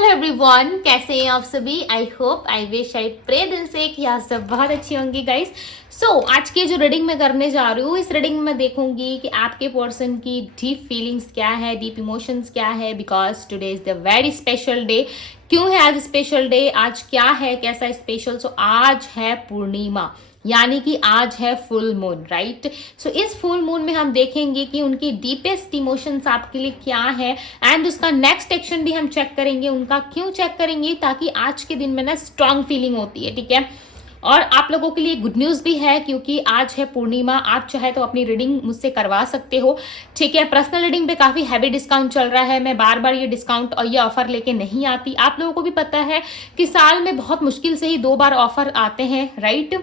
Hello everyone, कैसे हैं आप सभी। I hope, I wish, I pray दिल से कि आप सब बहुत अच्छी होंगी गाइस। आज की जो रीडिंग मैं करने जा रही हूँ, इस रीडिंग में मैं देखूंगी कि आपके पर्सन की डीप फीलिंग्स क्या है, डीप इमोशंस क्या है, because today is the very special day. क्यों है आज स्पेशल डे, आज क्या है, कैसा स्पेशल। आज है पूर्णिमा, यानी कि आज है फुल मून, राइट। इस फुल मून में हम देखेंगे कि उनकी डीपेस्ट इमोशंस आपके लिए क्या है, एंड उसका नेक्स्ट एक्शन भी हम चेक करेंगे। उनका क्यों चेक करेंगे, ताकि आज के दिन में ना स्ट्रांग फीलिंग होती है, ठीक है। और आप लोगों के लिए गुड न्यूज़ भी है, क्योंकि आज है पूर्णिमा। आप चाहे तो अपनी रीडिंग मुझसे करवा सकते हो, ठीक है। पर्सनल रीडिंग पे काफ़ी हैवी डिस्काउंट चल रहा है। मैं बार बार ये डिस्काउंट और ये ऑफर लेके नहीं आती। आप लोगों को भी पता है कि साल में बहुत मुश्किल से ही 2 बार ऑफर आते हैं, राइट,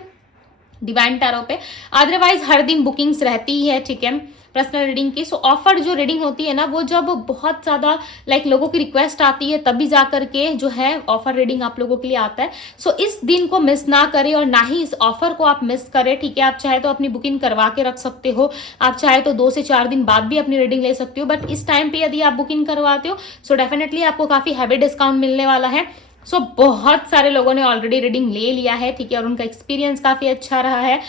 डिवाइन टैरो पे। अदरवाइज हर दिन बुकिंग्स रहती है, ठीक है, पर्सनल रीडिंग की। ऑफर जो रीडिंग होती है ना, वो जब बहुत ज़्यादा लोगों की रिक्वेस्ट आती है, तभी जा करके जो है ऑफर रीडिंग आप लोगों के लिए आता है। इस दिन को मिस ना करें और ना ही इस ऑफर को आप मिस करें, ठीक है। आप चाहे तो अपनी बुकिंग करवा के रख सकते हो, आप चाहे तो 2 से 4 दिन बाद भी अपनी रीडिंग ले सकते हो, बट इस टाइम पे यदि आप बुकिंग करवाते हो डेफिनेटली आपको काफ़ी हैवी डिस्काउंट मिलने वाला है। बहुत सारे लोगों ने ऑलरेडी रीडिंग ले लिया है, ठीक है, और उनका एक्सपीरियंस काफ़ी अच्छा रहा है।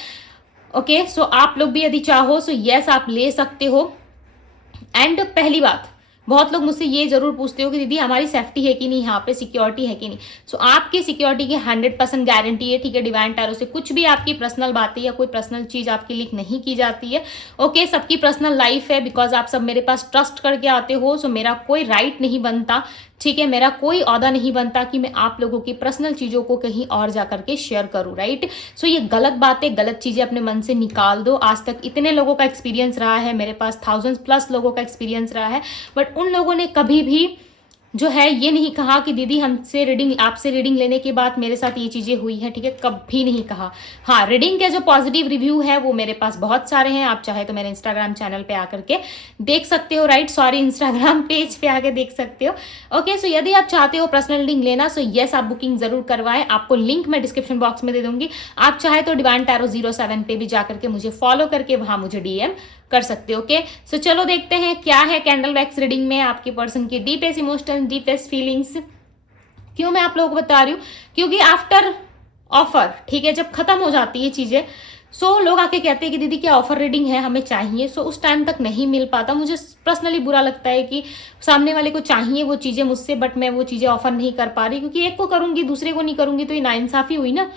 ओके, आप लोग भी यदि चाहो यस आप ले सकते हो। एंड पहली बात, बहुत लोग मुझसे ये जरूर पूछते हो कि दीदी हमारी सेफ्टी है कि नहीं, यहाँ पे सिक्योरिटी है कि नहीं। आपकी सिक्योरिटी की 100% गारंटी है, ठीक है। डिवाइन टैरो से कुछ भी आपकी पर्सनल बातें या कोई पर्सनल चीज़ आपकी लीक नहीं की जाती है, ओके। सबकी पर्सनल लाइफ है, बिकॉज आप सब मेरे पास ट्रस्ट करके आते हो। मेरा कोई राइट नहीं बनता, ठीक है, मेरा कोई औहदा नहीं बनता कि मैं आप लोगों की पर्सनल चीज़ों को कहीं और जा करके शेयर करूं, राइट। ये गलत बातें, गलत चीज़ें अपने मन से निकाल दो। आज तक इतने लोगों का एक्सपीरियंस रहा है, मेरे पास 1000+ लोगों का एक्सपीरियंस रहा है, बट उन लोगों ने कभी भी जो है ये नहीं कहा कि दीदी हमसे रीडिंग, आपसे रीडिंग लेने के बाद मेरे साथ ये चीज़ें हुई हैं, ठीक है, कभी नहीं कहा। हाँ, रीडिंग के जो पॉजिटिव रिव्यू है वो मेरे पास बहुत सारे हैं। आप चाहे तो मेरे इंस्टाग्राम चैनल पे आकर के देख सकते हो, राइट, सॉरी, इंस्टाग्राम पेज पे आके देख सकते हो, ओके। यदि आप चाहते हो पर्सनल रीडिंग लेना, यस आप बुकिंग जरूर करवाएं। आपको लिंक मैं डिस्क्रिप्शन बॉक्स में दे दूंगी। आप चाहे तो डिवाइन टैरो 07 पे भी जाकर के मुझे फॉलो करके वहां मुझे DM कर सकते हो, ओके। चलो देखते हैं क्या है कैंडल वैक्स रीडिंग में आपके पर्सन की डीपेस्ट इमोशन, डीपेस्ट फीलिंग्स। क्यों मैं आप लोगों को बता रही हूँ, क्योंकि आफ्टर ऑफर, ठीक है, जब खत्म हो जाती है चीजें, लोग आके कहते हैं कि दीदी क्या ऑफर रीडिंग है, हमें चाहिए। उस टाइम तक नहीं मिल पाता। मुझे पर्सनली बुरा लगता है कि सामने वाले को चाहिए वो चीजें मुझसे, बट मैं वो चीजें ऑफर नहीं कर पा रही, क्योंकि एक को करूंगी दूसरे को नहीं करूंगी तो ये नाइंसाफी हुई ना।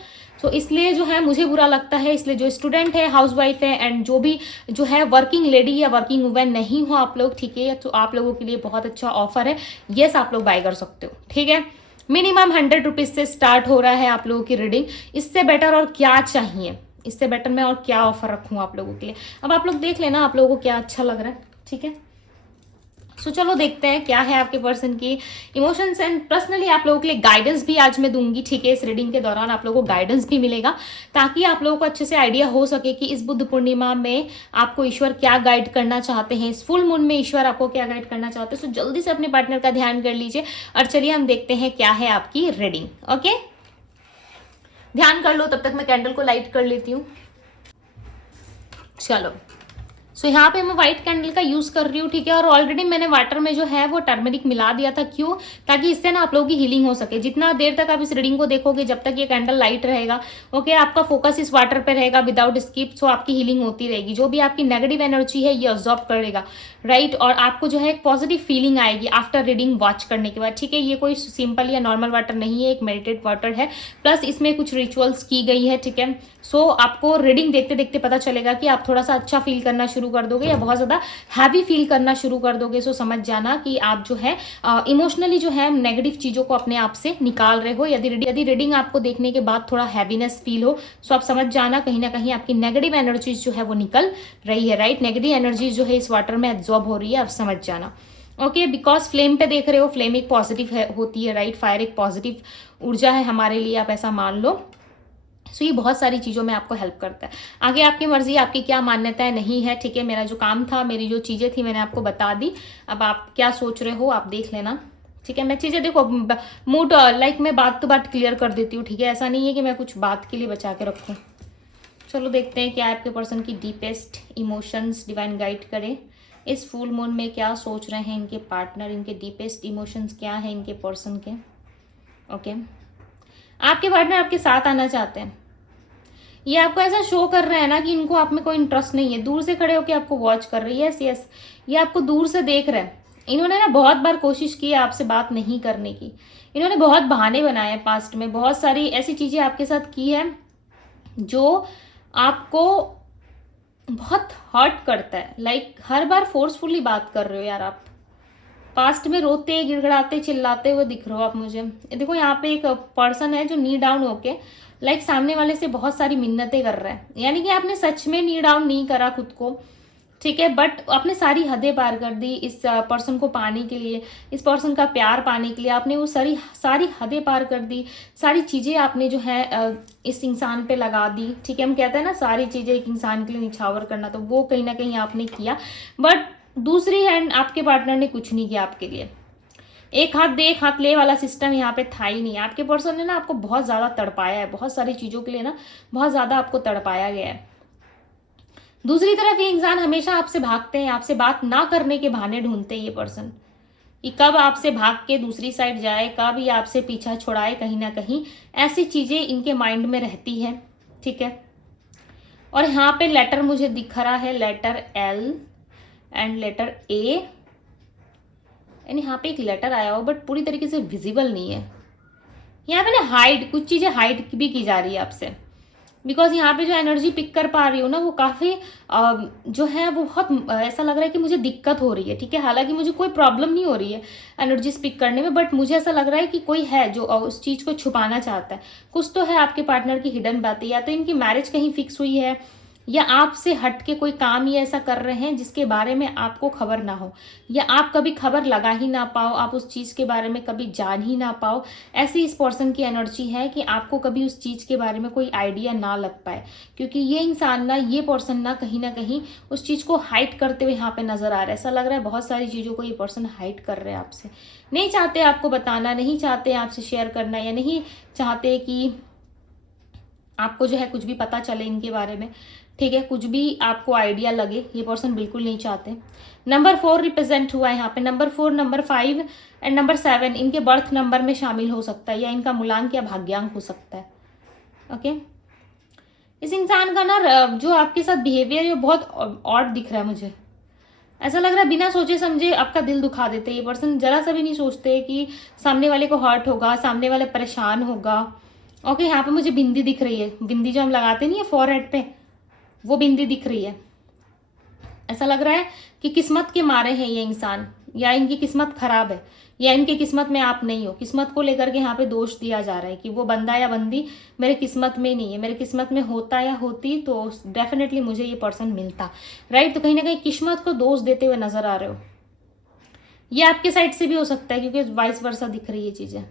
इसलिए जो है मुझे बुरा लगता है। इसलिए जो स्टूडेंट है, हाउसवाइफ है, एंड जो भी जो है वर्किंग लेडी या वर्किंग वुमेन नहीं हो आप लोग, ठीक है, तो आप लोगों के लिए बहुत अच्छा ऑफर है। यस आप लोग बाय कर सकते हो, ठीक है। मिनिमम 100 रुपीज से स्टार्ट हो रहा है आप लोगों की रीडिंग। इससे बेटर और क्या चाहिए, इससे बेटर मैं और क्या ऑफर रखूं आप लोगों के लिए। अब आप लोग देख लेना आप लोगों को क्या अच्छा लग रहा है, ठीक है। चलो देखते हैं क्या है आपके पर्सन की इमोशंस। एंड पर्सनली आप लोगों के लिए गाइडेंस भी आज मैं दूंगी, ठीक है। इस रीडिंग के दौरान आप लोगों को गाइडेंस भी मिलेगा, ताकि आप लोगों को अच्छे से आइडिया हो सके कि इस बुद्ध पूर्णिमा में आपको ईश्वर क्या गाइड करना चाहते हैं, इस फुल मून में ईश्वर आपको क्या गाइड करना चाहते हैं। जल्दी से अपने पार्टनर का ध्यान कर लीजिए और चलिए हम देखते हैं क्या है आपकी रीडिंग, ओके। ध्यान कर लो, तब तक मैं कैंडल को लाइट कर लेती हूँ। चलो, यहाँ पे मैं व्हाइट कैंडल का यूज कर रही हूँ, ठीक है। और ऑलरेडी मैंने वाटर में जो है वो टर्मरिक मिला दिया था। क्यों? ताकि इससे ना आप लोगों की हीलिंग हो सके। जितना देर तक आप इस रीडिंग को देखोगे, जब तक ये कैंडल लाइट रहेगा, ओके, आपका फोकस इस वाटर पे रहेगा विदाउट स्किप। आपकी हीलिंग होती रहेगी। जो भी आपकी नेगेटिव एनर्जी है ये ऑब्जॉर्ब करेगा, राइट। और आपको जो है एक पॉजिटिव फीलिंग आएगी आफ्टर रीडिंग वॉच करने के बाद, ठीक है। ये कोई सिंपल या नॉर्मल वाटर नहीं है, एक मेडिटेट वाटर है, प्लस इसमें कुछ रिचुअल्स की गई है, ठीक है। आपको रीडिंग देखते देखते पता चलेगा कि आप थोड़ा सा अच्छा फील करना शुरू कर दोगे या बहुत ज्यादा हैवी फील करना शुरू कर दोगे। समझ जाना कि आप जो है इमोशनली जो है नेगेटिव चीजों को अपने आप से निकाल रहे हो। यदि रीडिंग आपको देखने के बाद थोड़ा हैवीनेस फील हो, आप समझ जाना कहीं ना कहीं आपकी नेगेटिव एनर्जीज जो है वो निकल रही है, राइट। नेगेटिव एनर्जीज जो है इस वाटर में एब्जॉर्ब हो रही है, आप समझ जाना, ओके। बिकॉज फ्लेम पे देख रहे हो, फ्लेम एक पॉजिटिव होती है, राइट। फायर एक पॉजिटिव ऊर्जा है हमारे लिए, आप ऐसा मान लो। ये बहुत सारी चीज़ों में आपको हेल्प करता है। आगे आपकी मर्जी, आपकी क्या मान्यताएं नहीं है, ठीक है। मेरा जो काम था, मेरी जो चीज़ें थी, मैंने आपको बता दी। अब आप क्या सोच रहे हो आप देख लेना, ठीक है। मैं चीज़ें देखो मूड मैं बात तो बात क्लियर कर देती हूँ, ठीक है। ऐसा नहीं है कि मैं कुछ बात के लिए बचा के रखूँ। चलो देखते हैं क्या आपके पर्सन की डीपेस्ट इमोशंस डिवाइन गाइड करें इस फुल मून में क्या सोच रहे हैं इनके पार्टनर, इनके डीपेस्ट इमोशंस क्या है इनके पर्सन के। ओके, आपके पार्टनर आपके साथ आना चाहते हैं। ये आपको ऐसा शो कर रहे हैं ना कि इनको आप में कोई इंटरेस्ट नहीं है, दूर से खड़े होकर आपको वॉच कर रही है। यस यस, ये आपको दूर से देख रहे हैं। इन्होंने ना बहुत बार कोशिश की है आपसे बात नहीं करने की, इन्होंने बहुत बहाने बनाए हैं पास्ट में, बहुत सारी ऐसी चीजें आपके साथ की है जो आपको बहुत हर्ट करता है। लाइक हर बार फोर्सफुली बात कर रहे हो यार आप, पास्ट में रोते गिड़गड़ाते चिल्लाते हुए दिख रहे हो आप मुझे। देखो यहाँ पे एक पर्सन है जो नी डाउन होके लाइक सामने वाले से बहुत सारी मिन्नतें कर रहा है, यानी कि आपने सच में नी डाउन नहीं करा खुद को, ठीक है, बट आपने सारी हदें पार कर दी इस पर्सन को पाने के लिए, इस पर्सन का प्यार पाने के लिए आपने वो सारी सारी हदें पार कर दी, सारी चीज़ें आपने जो है इस इंसान पे लगा दी, ठीक है। हम कहते हैं ना सारी चीज़ें एक इंसान के लिए निछावर करना, तो वो कहीं ना कहीं आपने किया, बट दूसरी हैंड आपके पार्टनर ने कुछ नहीं किया आपके लिए। एक हाथ दे एक हाथ ले वाला सिस्टम यहाँ पे था ही नहीं। आपके पर्सन ने ना आपको बहुत ज़्यादा तड़पाया है, बहुत सारी चीज़ों के लिए ना बहुत ज़्यादा आपको तड़पाया गया है। दूसरी तरफ ये इंसान हमेशा आपसे भागते हैं, आपसे बात ना करने के बहाने ढूंढते हैं ये पर्सन, कि कब आपसे भाग के दूसरी साइड जाए, कब ये आपसे पीछा छुड़ाए, कहीं ना कहीं ऐसी चीज़ें इनके माइंड में रहती है, ठीक है। और यहाँ पे लेटर मुझे दिख रहा है, letter L and letter A, यानी यहाँ पे एक लेटर आया हो बट पूरी तरीके से विजिबल नहीं है। यहाँ पे ना हाइड, कुछ चीज़ें हाइड भी की जा रही है आपसे, बिकॉज यहाँ पे जो एनर्जी पिक कर पा रही हो ना वो काफ़ी जो है वो बहुत ऐसा लग रहा है कि मुझे दिक्कत हो रही है, ठीक है। हालांकि मुझे कोई प्रॉब्लम नहीं हो रही है एनर्जी पिक करने में, बट मुझे ऐसा लग रहा है कि कोई है जो उस चीज़ को छुपाना चाहता है। कुछ तो है आपके पार्टनर की हिडन बातें, या तो इनकी मैरिज कहीं फिक्स हुई है, या आपसे हट के कोई काम ही ऐसा कर रहे हैं जिसके बारे में आपको खबर ना हो, या आप कभी खबर लगा ही ना पाओ, आप उस चीज़ के बारे में कभी जान ही ना पाओ। ऐसी इस पर्सन की एनर्जी है कि आपको कभी उस चीज़ के बारे में कोई आइडिया ना लग पाए, क्योंकि ये इंसान ना, ये पर्सन ना कहीं उस चीज़ को हाइड करते हुए यहाँ पे नजर आ रहा है। ऐसा लग रहा है बहुत सारी चीज़ों को ये पर्सन हाइड कर रहे हैं आपसे, नहीं चाहते आपको बताना, नहीं चाहते आपसे शेयर करना, या नहीं चाहते कि आपको जो है कुछ भी पता चले इनके बारे में, ठीक है, कुछ भी आपको आइडिया लगे, ये पर्सन बिल्कुल नहीं चाहते। नंबर 4 रिप्रेजेंट हुआ है यहाँ पे, नंबर 4, नंबर 5 एंड नंबर 7 इनके बर्थ नंबर में शामिल हो सकता है, या इनका मूलांक या भाग्यांक हो सकता है। ओके, इस इंसान का ना जो आपके साथ बिहेवियर है बहुत ऑड दिख रहा है मुझे। ऐसा लग रहा है बिना सोचे समझे आपका दिल दुखा देते ये पर्सन, जरा सा भी नहीं सोचते कि सामने वाले को हर्ट होगा, सामने वाले परेशान होगा। ओके, यहाँ पे मुझे बिंदी दिख रही है, बिंदी जो हम लगाते नहीं है फॉरहेड पे, वो बिंदी दिख रही है। ऐसा लग रहा है कि किस्मत के मारे हैं ये इंसान, या इनकी किस्मत खराब है, या इनकी किस्मत में आप नहीं हो। किस्मत को लेकर के यहाँ पे दोष दिया जा रहा है कि वो बंदा या बंदी मेरे किस्मत में नहीं है, मेरे किस्मत में होता या होती तो डेफिनेटली मुझे ये पर्सन मिलता, राइट। तो कहीं ना कहीं किस्मत को दोष देते हुए नजर आ रहे हो। ये आपके साइड से भी हो सकता है, क्योंकि वाइस वर्सा दिख रही है चीजें।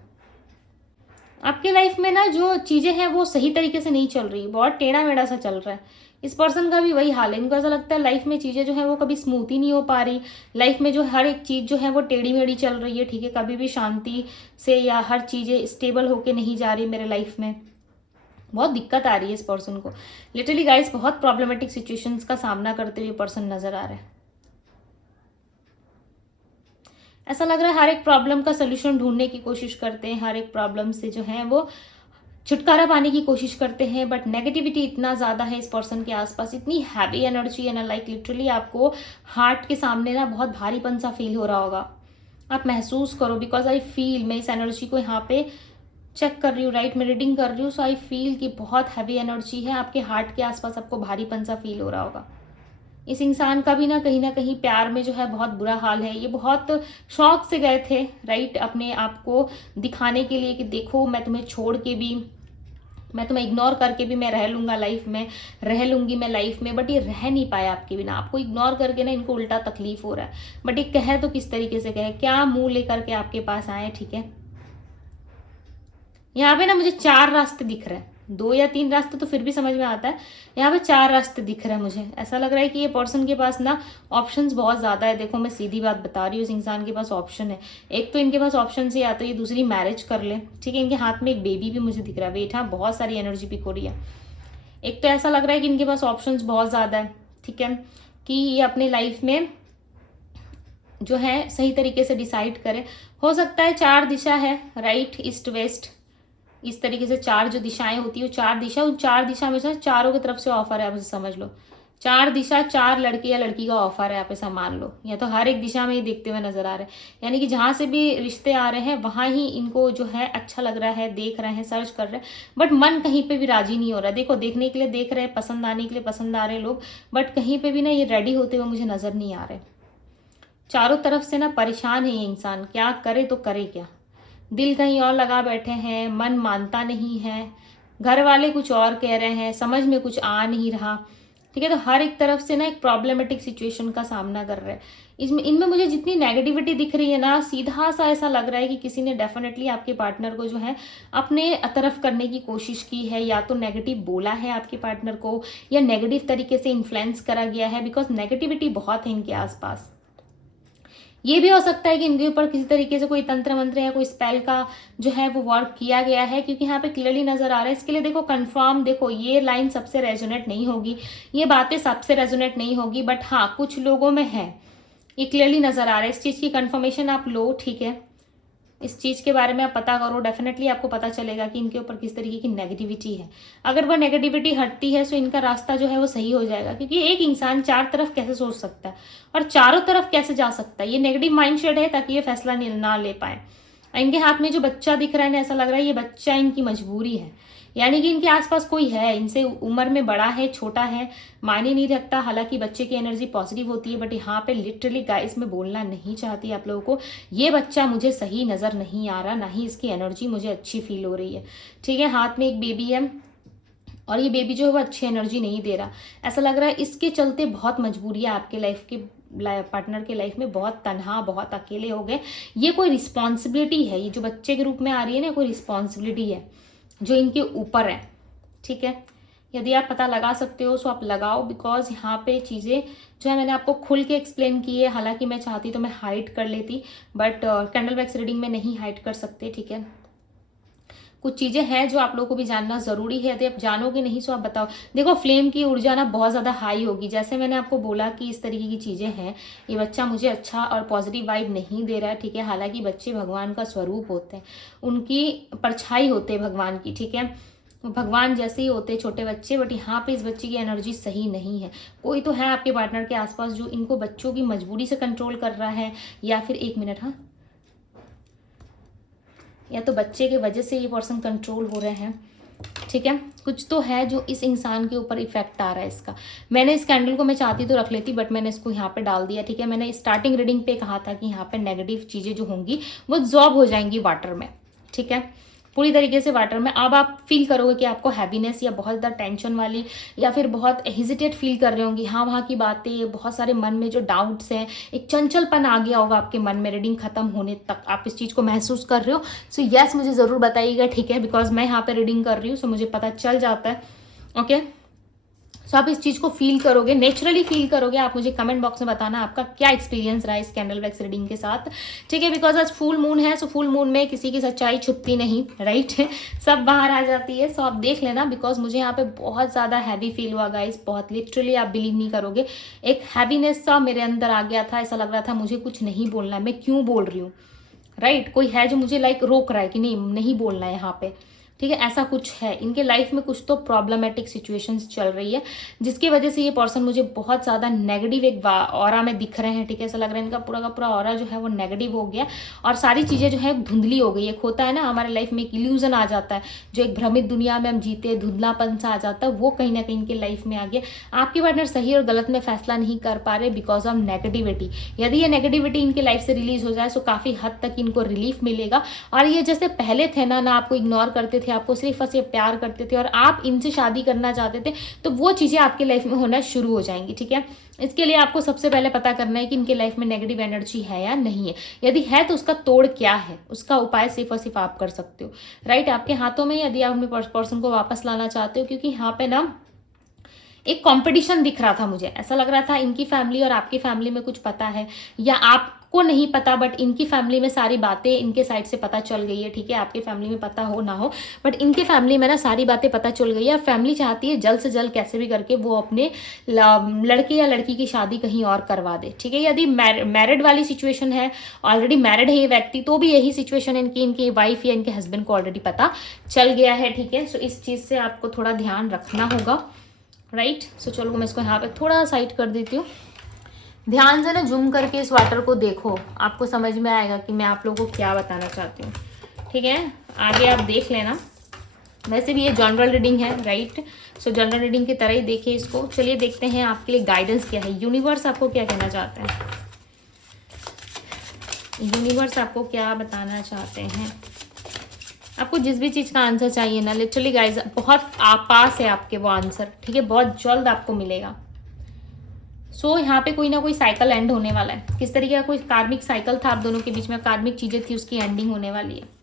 आपके लाइफ में ना जो चीजें हैं वो सही तरीके से नहीं चल रही, बहुत टेढ़ा मेढ़ा सा चल रहा है। इस पर्सन का भी वही हाल है, इनको ऐसा लगता है लाइफ में चीज़ें जो है वो कभी स्मूथ ही नहीं हो पा रही, लाइफ में जो हर एक चीज़ जो है वो टेढ़ी मेढ़ी चल रही है, ठीक है, कभी भी शांति से या हर चीज़ें स्टेबल होके नहीं जा रही मेरे लाइफ में। बहुत दिक्कत आ रही है इस पर्सन को, लिटरली गाइस, बहुत प्रॉब्लमेटिक सिचुएशंस का सामना करते हुए पर्सन नजर आ रहा है। ऐसा लग रहा है हर एक प्रॉब्लम का सोल्यूशन ढूंढने की कोशिश करते हैं, हर एक प्रॉब्लम से जो है वो छुटकारा पाने की कोशिश करते हैं, बट नेगेटिविटी इतना ज़्यादा है इस पर्सन के आसपास, इतनी हैवी एनर्जी है ना, लाइक लिटरली आपको हार्ट के सामने ना बहुत भारीपन सा फील हो रहा होगा। आप महसूस करो, बिकॉज आई फील, मैं इस एनर्जी को यहाँ पे चेक कर रही हूँ, राइट, मैं रीडिंग कर रही हूँ, सो आई फील कि बहुत हैवी एनर्जी है आपके हार्ट के आसपास, आपको भारीपन सा फील हो रहा होगा। इस इंसान का भी ना कहीं प्यार में जो है बहुत बुरा हाल है। ये बहुत शौक से गए थे, राइट, अपने आप को दिखाने के लिए कि देखो मैं तुम्हें छोड़ के भी, मैं तुम्हें इग्नोर करके भी मैं रह लूँगा लाइफ में, रह लूँगी मैं लाइफ में, बट ये रह नहीं पाया आपके बिना। आपको इग्नोर करके ना इनको उल्टा तकलीफ हो रहा है, बट ये कहे तो किस तरीके से कहे, क्या मुंह लेकर के आपके पास आए, ठीक है। यहाँ पे ना मुझे 4 रास्ते दिख रहे हैं, 2 या 3 रास्ते तो फिर भी समझ में आता है, यहाँ पे 4 रास्ते दिख रहे हैं मुझे। ऐसा लग रहा है कि ये पर्सन के पास ना ऑप्शंस बहुत ज़्यादा है। देखो मैं सीधी बात बता रही हूँ, इस इंसान के पास ऑप्शन है। एक तो इनके पास ऑप्शन है या तो ये दूसरी मैरिज कर ले, ठीक है, इनके हाथ में एक बेबी भी मुझे दिख रहा है, वेट, हाँ, बहुत सारी एनर्जी पिक हो रही है। एक तो ऐसा लग रहा है कि इनके पास ऑप्शन बहुत ज़्यादा है, ठीक है, कि ये अपने लाइफ में जो है सही तरीके से डिसाइड करें। हो सकता है 4 दिशा है, राइट, ईस्ट वेस्ट, इस तरीके से 4 जो दिशाएं होती है वो 4 दिशा, उन 4 दिशा में से चारों की तरफ से ऑफर है, आप उसे समझ लो। 4 दिशा, 4 लड़के या लड़की का ऑफर है, आप ऐसा मान लो, या तो हर एक दिशा में ही देखते हुए नजर आ रहे हैं। यानी कि जहां से भी रिश्ते आ रहे हैं वहां ही इनको जो है अच्छा लग रहा है, देख रहे हैं, सर्च कर रहे हैं, बट मन कहीं पे भी राजी नहीं हो रहा है। देखो, देखने के लिए देख रहे हैं, पसंद आने के लिए पसंद आ रहे हैं लोग, बट कहीं पे भी ना ये रेडी होते हुए मुझे नजर नहीं आ रहे। चारों तरफ से ना परेशान है ये इंसान, क्या करे तो करे क्या। दिल कहीं और लगा बैठे हैं, मन मानता नहीं है, घर वाले कुछ और कह रहे हैं, समझ में कुछ आ नहीं रहा। ठीक है, तो हर एक तरफ से ना एक प्रॉब्लमेटिक सिचुएशन का सामना कर रहे हैं। इसमें इनमें मुझे जितनी नेगेटिविटी दिख रही है ना, सीधा सा ऐसा लग रहा है कि किसी ने डेफिनेटली आपके पार्टनर को जो है अपने तरफ करने की कोशिश की है, या तो नेगेटिव बोला है आपके पार्टनर को, या नेगेटिव तरीके से इन्फ्लुएंस करा गया है, बिकॉज नेगेटिविटी बहुत है इनके आसपास। ये भी हो सकता है कि इनके ऊपर किसी तरीके से कोई तंत्र मंत्र या कोई स्पेल का जो है वो वर्क किया गया है, क्योंकि यहाँ पे क्लियरली नजर आ रहा है। इसके लिए देखो कंफर्म, देखो ये लाइन सबसे रेजोनेट नहीं होगी, ये बातें सबसे रेजोनेट नहीं होगी, बट हाँ कुछ लोगों में है, ये क्लियरली नजर आ रहा है। इस चीज की कंफर्मेशन आप लो, ठीक है, इस चीज के बारे में आप पता करो, डेफिनेटली आपको पता चलेगा कि इनके ऊपर किस तरीके की नेगेटिविटी है। अगर वह नेगेटिविटी हटती है तो इनका रास्ता जो है वो सही हो जाएगा, क्योंकि एक इंसान 4 तरफ कैसे सोच सकता है और चारों तरफ कैसे जा सकता है। ये नेगेटिव माइंडसेट है ताकि ये फैसला ना ले पाए। इनके हाथ में जो बच्चा दिख रहा है ना, ऐसा लग रहा है ये बच्चा इनकी मजबूरी है, यानी कि इनके आसपास कोई है, इनसे उम्र में बड़ा है, छोटा है, मायने नहीं रखता। हालांकि बच्चे की एनर्जी पॉजिटिव होती है, बट यहाँ पे लिटरली गाइस मैं बोलना नहीं चाहती आप लोगों को, ये बच्चा मुझे सही नजर नहीं आ रहा, ना ही इसकी एनर्जी मुझे अच्छी फील हो रही है। ठीक है, हाथ में एक बेबी है और ये बेबी जो है वो अच्छी एनर्जी नहीं दे रहा। ऐसा लग रहा है इसके चलते बहुत मजबूरी है आपके लाइफ के पार्टनर के लाइफ में, बहुत तन्हा, बहुत अकेले हो गए। ये कोई रिस्पॉन्सिबिलिटी है, ये जो बच्चे के रूप में आ रही है ना, कोई रिस्पॉन्सिबिलिटी है जो इनके ऊपर है। ठीक है, यदि आप पता लगा सकते हो तो आप लगाओ, बिकॉज यहाँ पे चीज़ें जो है मैंने आपको खुल के एक्सप्लेन की है। हालांकि मैं चाहती तो मैं हाइड कर लेती, बट कैंडल वैक्स रीडिंग में नहीं हाइड कर सकते। ठीक है, कुछ चीज़ें हैं जो आप लोगों को भी जानना ज़रूरी है, यदि आप जानोगे नहीं तो आप बताओ। देखो, फ्लेम की ऊर्जा ना बहुत ज़्यादा हाई होगी, जैसे मैंने आपको बोला कि इस तरीके की चीज़ें हैं। ये बच्चा मुझे अच्छा और पॉजिटिव वाइब नहीं दे रहा है। ठीक है, हालांकि बच्चे भगवान का स्वरूप होते हैं, उनकी परछाई होते हैं भगवान की। ठीक है, भगवान जैसे ही होते हैं छोटे बच्चे, बट यहाँ पे इस बच्चे की एनर्जी सही नहीं है। कोई तो है आपके पार्टनर के आसपास जो इनको बच्चों की मजबूरी से कंट्रोल कर रहा है, या फिर 1 मिनट, हाँ, या तो बच्चे के वजह से ये पर्सन कंट्रोल हो रहे हैं। ठीक है, कुछ तो है जो इस इंसान के ऊपर इफेक्ट आ रहा है इसका। मैंने इस कैंडल को मैं चाहती तो रख लेती, बट मैंने इसको यहाँ पे डाल दिया। ठीक है, मैंने स्टार्टिंग रीडिंग पे कहा था कि यहाँ पे नेगेटिव चीज़ें जो होंगी वो एब्जॉर्ब हो जाएंगी वाटर में। ठीक है, पूरी तरीके से वाटर में। अब आप फील करोगे कि आपको हैवीनेस या बहुत ज़्यादा टेंशन वाली या फिर बहुत हेजिटेट फील कर रहे होंगे, हाँ वहाँ की बातें, बहुत सारे मन में जो डाउट्स हैं, एक चंचलपन आ गया होगा आपके मन में रीडिंग खत्म होने तक, आप इस चीज़ को महसूस कर रहे हो। सो यस, मुझे ज़रूर बताइएगा। ठीक है, बिकॉज मैं यहाँ पर रीडिंग कर रही हूँ, सो मुझे पता चल जाता है। ओके, सो आप इस चीज़ को फील करोगे, नेचुरली फील करोगे। आप मुझे कमेंट बॉक्स में बताना आपका क्या एक्सपीरियंस रहा है इस कैंडल वैक्स रीडिंग के साथ। ठीक है, बिकॉज आज फुल मून है, सो फुल मून में किसी की सच्चाई छुपती नहीं, राइट सब बाहर आ जाती है। सो आप देख लेना, बिकॉज मुझे यहाँ पे बहुत ज़्यादा हैवी फील हुआ गाइस, बहुत लिटरली, आप बिलीव नहीं करोगे, एक हैवीनेस सा मेरे अंदर आ गया था। ऐसा लग रहा था मुझे कुछ नहीं बोलना, मैं क्यों बोल रही हूँ, राइट, कोई है जो मुझे लाइक रोक रहा है कि नहीं बोलना है यहाँ पे। ठीक है, ऐसा कुछ है इनके लाइफ में, कुछ तो प्रॉब्लमेटिक सिचुएशंस चल रही है जिसकी वजह से ये पर्सन मुझे बहुत ज़्यादा नेगेटिव एक ऑरा में दिख रहे हैं। ठीक है, ऐसा लग रहा है इनका पूरा का पूरा ऑरा जो है वो नेगेटिव हो गया और सारी चीज़ें जो है धुंधली हो गई। एक होता है ना हमारे लाइफ में एक इल्यूजन आ जाता है, जो एक भ्रमित दुनिया में हम जीते, धुंधलापन सा आ जाता है, वो कहीं ना कहीं इनके लाइफ में आ गया। आपके पार्टनर सही और गलत में फैसला नहीं कर पा रहे बिकॉज ऑफ नेगेटिविटी। यदि ये नेगेटिविटी इनके लाइफ से रिलीज हो जाए तो काफ़ी हद तक इनको रिलीफ मिलेगा। और ये जैसे पहले थे ना आपको इग्नोर करते थे, आपको सिर्फ और सिर्फ प्यार करते थे और आप इनसे शादी करना चाहते थे, तो वो चीज़ें आपके लाइफ में होना शुरू हो जाएंगी। ठीक है, इसके लिए आपको सबसे पहले पता करना है कि इनके लाइफ में नेगेटिव एनर्जी है या नहीं है। यदि है तो उसका तोड़ क्या है, उसका उपाय सिर्फ और सिर्फ आप कर सकते हो, राइट, आपके हाथों में। यदि आप अपने पर्सन को वापस लाना चाहते हो, क्योंकि यहाँ पे ना एक कंपटीशन दिख रहा था मुझे, ऐसा लग रहा था इनकी फैमिली और आपकी फैमिली में कुछ पता है या आपको नहीं पता, बट इनकी फैमिली में सारी बातें इनके साइड से पता चल गई है, ठीक है, आपकी फैमिली में पता हो ना हो, बट इनके फैमिली में ना सारी बातें पता चल गई है। फैमिली चाहती है जल्द से जल्द कैसे भी करके वो अपने लड़के या लड़की की शादी कहीं और करवा दे, ठीक है। यदि मैरिड वाली सिचुएशन है, ऑलरेडी मैरिड है ये व्यक्ति, तो भी यही सिचुएशन है इनकी वाइफ या इनके हस्बैंड को ऑलरेडी पता चल गया है, ठीक है। सो इस चीज़ से आपको थोड़ा ध्यान रखना होगा, राइट। सो चलो मैं इसको यहाँ पे थोड़ा साइड कर देती हूँ। ध्यान से ना जूम करके इस वाटर को देखो, आपको समझ में आएगा कि मैं आप लोगों को क्या बताना चाहती हूँ, ठीक है। आगे आप देख लेना, वैसे भी ये जनरल रीडिंग है, राइट। सो जनरल रीडिंग की तरह ही देखिए इसको। चलिए देखते हैं आपके लिए गाइडेंस क्या है, यूनिवर्स आपको क्या कहना चाहते हैं, यूनिवर्स आपको क्या बताना चाहते हैं। आपको जिस भी चीज़ का आंसर चाहिए ना, लिटरली गाइज बहुत पास है आपके वो आंसर, ठीक है, बहुत जल्द आपको मिलेगा। सो यहाँ पे कोई ना कोई साइकिल एंड होने वाला है, किस तरीके का कोई कार्मिक साइकिल था आप दोनों के बीच में, कार्मिक चीज़ें थी, उसकी एंडिंग होने वाली है।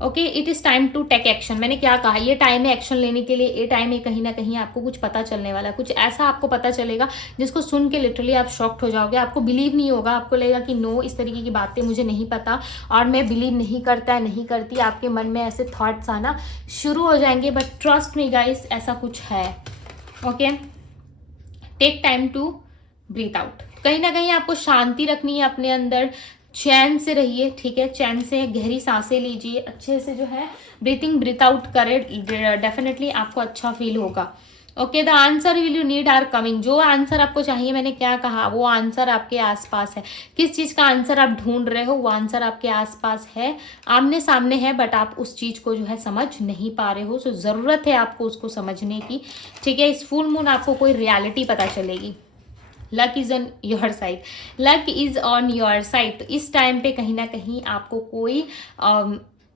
Okay, it is time to take action. मैंने क्या कहा, ये टाइम है एक्शन लेने के लिए, ये टाइम है कहीं ना कहीं आपको कुछ पता चलने वाला है, कुछ ऐसा आपको पता चलेगा जिसको सुन के लिटरली आप शॉक्ड हो जाओगे, आपको बिलीव नहीं होगा, आपको लगेगा कि नो, इस तरीके की बातें मुझे नहीं पता और मैं बिलीव नहीं करता, नहीं करती, आपके मन में ऐसे थॉट्स आना शुरू हो जाएंगे। बट ट्रस्ट मी गाइस, ऐसा कुछ है। Okay, take time to breathe out. कहीं ना कहीं आपको शांति रखनी है अपने अंदर, चैन से रहिए, ठीक है, चैन से गहरी सांसें लीजिए, अच्छे से जो है ब्रीथिंग ब्रीथ आउट करे, डेफिनेटली आपको अच्छा फील होगा। Okay, the answer will you need are coming. जो आंसर आपको चाहिए, मैंने क्या कहा, वो आंसर आपके आसपास है। किस चीज़ का आंसर आप ढूंढ रहे हो, वो आंसर आपके आसपास है, आमने सामने है, बट आप उस चीज़ को जो है समझ नहीं पा रहे हो। सो ज़रूरत है आपको उसको समझने की, ठीक है। इस फुल मून आपको कोई रियलिटी पता चलेगी। Luck is on your side, luck is on your side. तो इस टाइम पे कहीं ना कहीं आपको कोई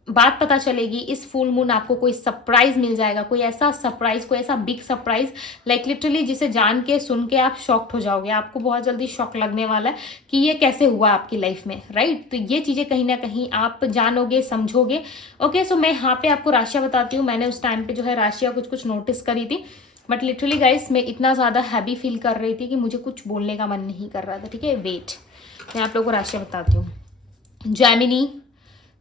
बात पता चलेगी, इस फुल मून आपको कोई सरप्राइज मिल जाएगा, कोई ऐसा सरप्राइज, कोई ऐसा बिग सरप्राइज, लाइक लिटरली जिसे जान के सुन के आप शॉक्ड हो जाओगे, आपको बहुत जल्दी शॉक लगने वाला है कि ये कैसे हुआ आपकी लाइफ में, राइट। तो ये चीज़ें कहीं ना कहीं आप जानोगे, समझोगे। ओके, सो मैं यहाँ पे आपको राशियाँ बताती हूँ। मैंने उस टाइम पे जो है राशियाँ कुछ कुछ नोटिस करी थी, बट लिटरली गाइस मैं इतना ज़्यादा हैवी फील कर रही थी कि मुझे कुछ बोलने का मन नहीं कर रहा था, ठीक है। वेट, मैं आप लोगों को राशियाँ बताती हूँ। Gemini,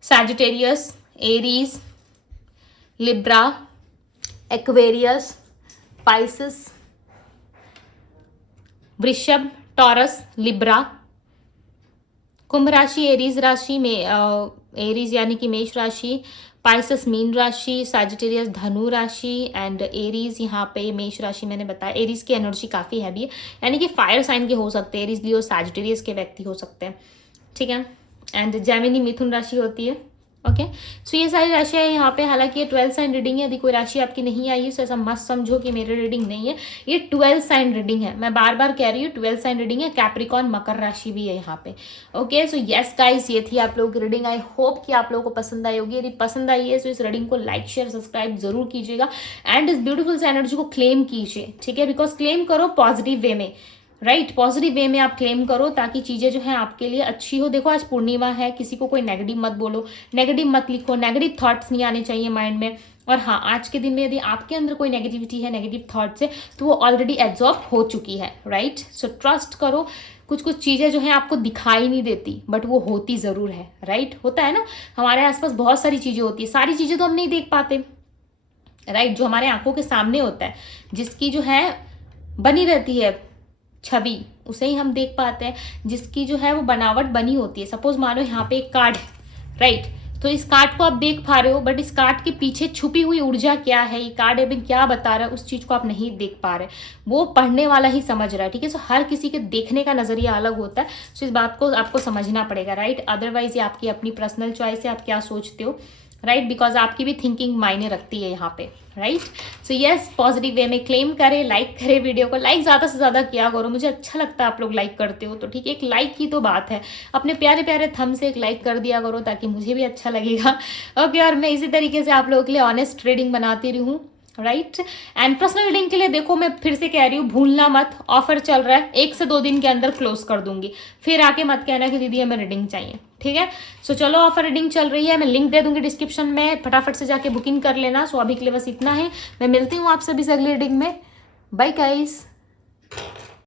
Sagittarius, Aries, Libra, Aquarius, Pisces, वृषभ, टॉरस, लिब्रा, कुंभ राशि, एरीज राशि में, एरीज यानी कि मेष राशि, पाइसेस मीन राशि, सैजिटेरियस धनु राशि एंड एरीज यहाँ पे मेष राशि। मैंने बताया एरीज की एनर्जी काफ़ी हैवी है, यानी कि फायर साइन के हो सकते हैं एरीज, लियो, सैजिटेरियस के व्यक्ति हो सकते हैं, ठीक है। एंड जेमिनी मिथुन राशि होती है। ओके, सो ये सारी राशियाँ यहाँ पे, हालांकि ये 12 साइन रीडिंग है, यदि कोई राशि आपकी नहीं आई है तो ऐसा मत समझो कि मेरी रीडिंग नहीं है, ये 12 साइन रीडिंग है। मैं बार बार कह रही हूँ 12 साइन रीडिंग है, कैप्रिकॉन मकर राशि भी है यहाँ पे। ओके, सो यस गाइस, ये थी आप लोगों की रीडिंग। आई होप कि आप लोगों को पसंद आई होगी। यदि पसंद आई है तो इस रीडिंग को लाइक शेयर सब्सक्राइब जरूर कीजिएगा एंड इस ब्यूटीफुल से एनर्जी को क्लेम कीजिए, ठीक है। बिकॉज क्लेम करो पॉजिटिव वे में, राइट, पॉजिटिव वे में आप क्लेम करो ताकि चीज़ें जो है आपके लिए अच्छी हो। देखो आज पूर्णिमा है, किसी को कोई नेगेटिव मत बोलो, नेगेटिव मत लिखो, नेगेटिव थॉट्स नहीं आने चाहिए माइंड में। और हाँ, आज के दिन में यदि आपके अंदर कोई नेगेटिविटी है, नेगेटिव थॉट्स है, तो वो ऑलरेडी एब्जॉर्ब हो चुकी है, राइट। सो ट्रस्ट करो, कुछ कुछ चीज़ें जो है आपको दिखाई नहीं देती बट वो होती ज़रूर है, राइट। होता है ना, हमारे आसपास बहुत सारी चीज़ें होती है, सारी चीज़ें तो हम नहीं देख पाते, राइट। जो हमारे आंखों के सामने होता है, जिसकी जो है बनी रहती है छवि, उसे ही हम देख पाते हैं, जिसकी जो है वो बनावट बनी होती है। सपोज मानो यहाँ पे एक कार्ड है, राइट, तो इस कार्ड को आप देख पा रहे हो बट इस कार्ड के पीछे छुपी हुई ऊर्जा क्या है, ये कार्ड अभी क्या बता रहा है, उस चीज को आप नहीं देख पा रहे, वो पढ़ने वाला ही समझ रहा है, ठीक है। सो हर किसी के देखने का नजरिया अलग होता है, सो इस बात को आपको समझना पड़ेगा, राइट। अदरवाइज ये आपकी अपनी पर्सनल चॉइस है, आप क्या सोचते हो, राइट, बिकॉज आपकी भी थिंकिंग मायने रखती है यहाँ पे, right. So yes, positive way में क्लेम करें, लाइक करें, वीडियो को लाइक ज़्यादा से ज़्यादा किया करो, मुझे अच्छा लगता है आप लोग लाइक करते हो, तो ठीक है, एक लाइक की तो बात है, अपने प्यारे प्यारे थंब से एक लाइक कर दिया करो ताकि मुझे भी अच्छा लगेगा। ओके, और मैं इसी तरीके से आप लोगों के लिए ऑनेस्ट रीडिंग बनाती रहूँ, राइट। एंड पर्सनल रीडिंग के लिए देखो, मैं फिर से कह रही हूँ, भूलना मत, ऑफर चल रहा है, 1 से 2 दिन के अंदर क्लोज कर दूंगी, फिर आके मत कहना कि दीदी हमें रीडिंग चाहिए, ठीक है। सो चलो, ऑफर रीडिंग चल रही है, मैं लिंक दे दूंगी डिस्क्रिप्शन में, फटाफट से जाके बुकिंग कर लेना। सो अभी के लिए बस इतना है, मैं मिलती हूँ आप सभी से अगली रीडिंग में। Bye guys.